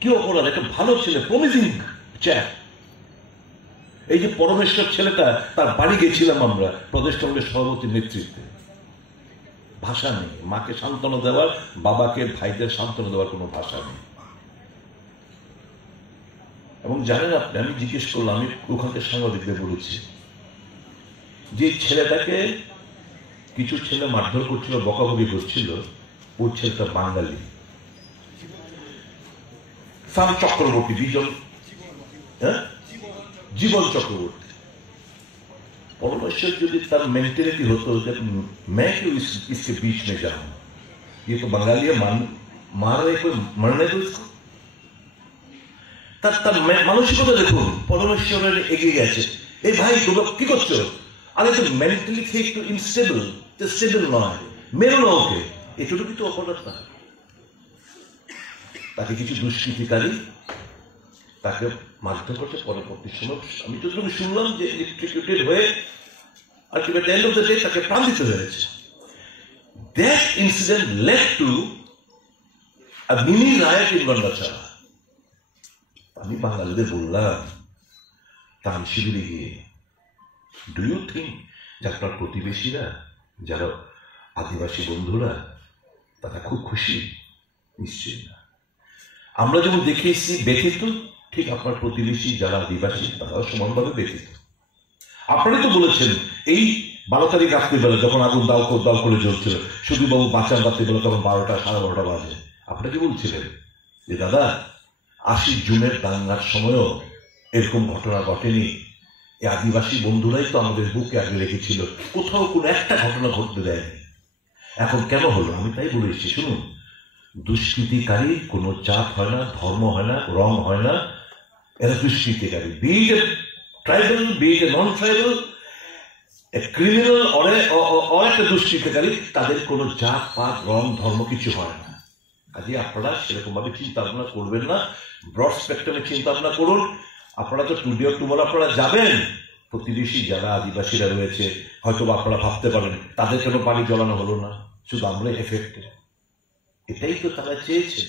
কি অপরাধ, একটা ভালো ছেলে, প্রমিজিং চ্যাপ। এই যে পরমেশ্বর ছেলেটা, তার বাড়ি গেছিলাম আমরা প্রদেশ কংগ্রেস সভাপতির নেতৃত্বে। ভাষা নেই, মাকে সান্ত্বনা দেওয়ার, বাবাকে ভাইদের সান্ত্বনা দেওয়ার কোনো ভাষা নেই। এবং জানেন আপনি, আমি জিজ্ঞেস করলাম, আমি ওখানকার সাংবাদিকদের বলেছি যে ছেলেটাকে কিছু ছেলে মারধর করছিল, বকাবকি করছিল, ওই ছেলেটা বাঙালি, সাম চক্রবর্তী, জীবন চক্রবর্তী। परमेश्वर যদি তার মেন্টালিটি হতো যে मैं क्यों इसके बीच में जाऊं, ये तो बंगाली मार रहे, कोई मरने दो इसको। তার মানসিকতা দেখুন, পরমেশ্বরের এগিয়ে গেছে। এই ভাই তোমরা কি করছো? আরে তো মেন্টালি একটু ইনস্টেবল, স্টেবল নয়, মেরো না ওকে, এটুকু তো অপরাধ না। তাকে কিছু দুষ্কৃতিকারী তাকে মারধর করছে। পরবর্তী সময় আমি যতটুকু শুনলাম যে ইলেকট্রিকিউটেড হয়ে ultimately end of the day তাকে প্রাণ দিতে হয়েছে। That incident led to a mini riot in Gandacherra. আমি বাঙালিদের বললাম ত্রাণ শিবিরে গিয়ে, ডু ইউ থিঙ্ক যে আপনার প্রতিবেশীরা যারা আদিবাসী বন্ধুরা তারা খুব খুশি? নিশ্চয়ই না। আমরা যেমন দেখেছি ব্যথিত, ঠিক আপনার প্রতিবেশী যারা আদিবাসী তারাও সমানভাবে ব্যথিত। আপনারাই তো বলেছেন এই 12 তারিখ রাত্রিবেলা যখন আগুন দাও করে জ্বলছিল, সুধীরবাবু বাঁচান রাত্রিবেলা, তখন 12টা 12:30 বাজে, আপনাকে বলছিলেন যে দাদা 80 জুনের দাঙ্গার সময়ও এরকম ঘটনা ঘটেনি, এই আদিবাসী বন্ধুরাই তো আমাদের বুকে আগে রেখেছিল, কোথাও কোনো একটা ঘটনা ঘটতে দেয়নি। এখন কেন হলো? আমি তাই বলে এসেছি, শুনুন, দুষ্কৃতিকারী কোনো জাত হয় না, ধর্ম হয় না, রং হয় না, এরা দুষ্কৃতিকারী। Be it tribal, be it non tribal, criminal or একটা দুষ্কৃতিকারী, তাদের কোনো জাত পাত রং ধর্ম কিছু হয় না। কাজে আপনারা সেরকম ভাবে চিন্তা ভাবনা করবেন না, ব্রড স্পেকট্রামে চিন্তা ভাবনা করুন। আপনারা তো টুডে অর টুমরো আপনারা যাবেন, প্রতিবেশী যারা আদিবাসীরা রয়েছে হয়তো আপনারা ভাবতে পারেন তাদের কেন বাড়ি জ্বলানো হলো না, শুধু আমরা এফেক্টেড। এটাই তো তারা চেয়েছে,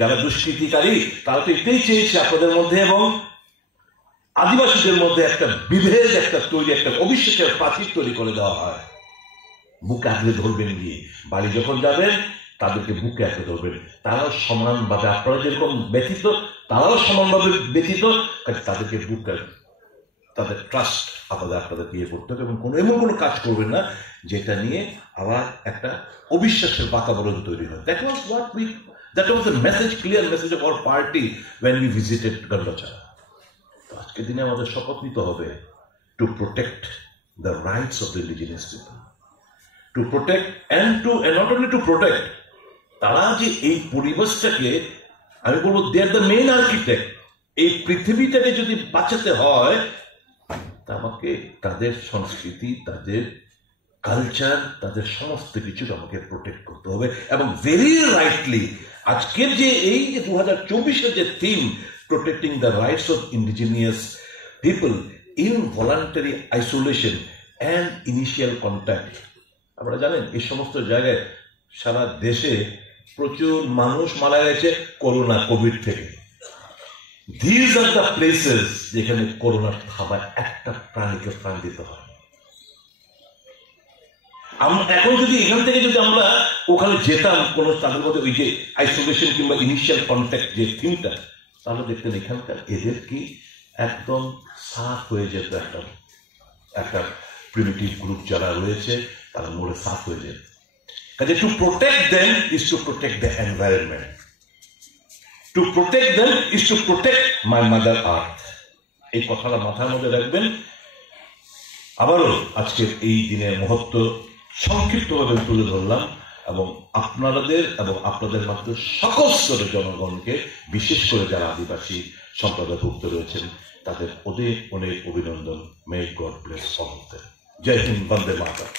যারা দুষ্কৃতিকারী তারা তো এটাই চেয়েছে আপনাদের মধ্যে এবং আদিবাসীদের মধ্যে একটা বিভেদ, একটা তৈরি, একটা অবিশ্বাসের প্রাচীর তৈরি করে দেওয়া হয়। বুকে আগলে ধরবেন গিয়ে, বাড়ি যখন যাবেন তাদেরকে বুকে আঁকড়ে ধরবেন। তারাও সমানভাবে, আপনারা যেরকম ব্যথিত তারাও সমানভাবে ব্যথিত, তাদেরকে বুকে, তাদের ট্রাস্ট আপনাদের ইয়ে করতে হবে এবং এমন কোনো কাজ করবেন না যেটা নিয়ে আবার একটা অবিশ্বাসের বাতাবরণ তৈরি হয়। That was the message, clear message of our party when we visited Gandacherra. আজকের দিনে আমাদের শপথ নিতে হবে to protect the rights of the indigenous people, to protect and not only to protect, তারা যে এই পরিবেশটাকে, আমি বলবো দে আর দ্য মেইন আর্কিটেক্ট। এই পৃথিবীটাকে যদি বাঁচাতে হয় আমাকে তাদের সংস্কৃতি, তাদের কালচার, তাদের সমস্ত কিছু আমাকে প্রোটেক্ট করতে হবে। এবং ভেরি রাইটলি আজকের যে এই যে 2024-এর যে theme, protecting the rights of indigenous people in voluntary isolation and initial contact. আপনারা জানেন এই সমস্ত জায়গায় সারা দেশে প্রচুর মানুষ মারা গেছে করোনা, কোভিড থেকে। These are the places যেখানে করোনার থাবায় একটা প্রাণীকে প্রাণ দিতে হয়। এখন যদি এখান থেকে যদি আমরা ওখানে যেতাম কোন তাদের মধ্যে ওই যে আইসোলেশন কিংবা ইনিশিয়াল কন্ট্যাক্ট যে থিমটা, তাহলে দেখতেন এখানকার এদের কি একদম সাফ হয়ে যেত, একটা প্রিমিটিভ গ্রুপ যারা রয়েছে তারা মোড়ে সাফ হয়ে যেত। কাজে to protect them is to protect the environment, to protect them is to protect my mother earth. এই কথাটা মাথার মধ্যে রাখবেন। আবারও আজকের এই দিনের মহত্ব সংক্ষিপ্তভাবে তুলে ধরলাম এবং আপনাদের মাত্র সকল স্তরের জনগণকে, বিশেষ করে যারা আদিবাসী সম্প্রদায়ভুক্ত রয়েছেন তাদের অনেক অনেক অভিনন্দন। May God bless all of them. জয় হিন্দ, বন্দে মাতরম।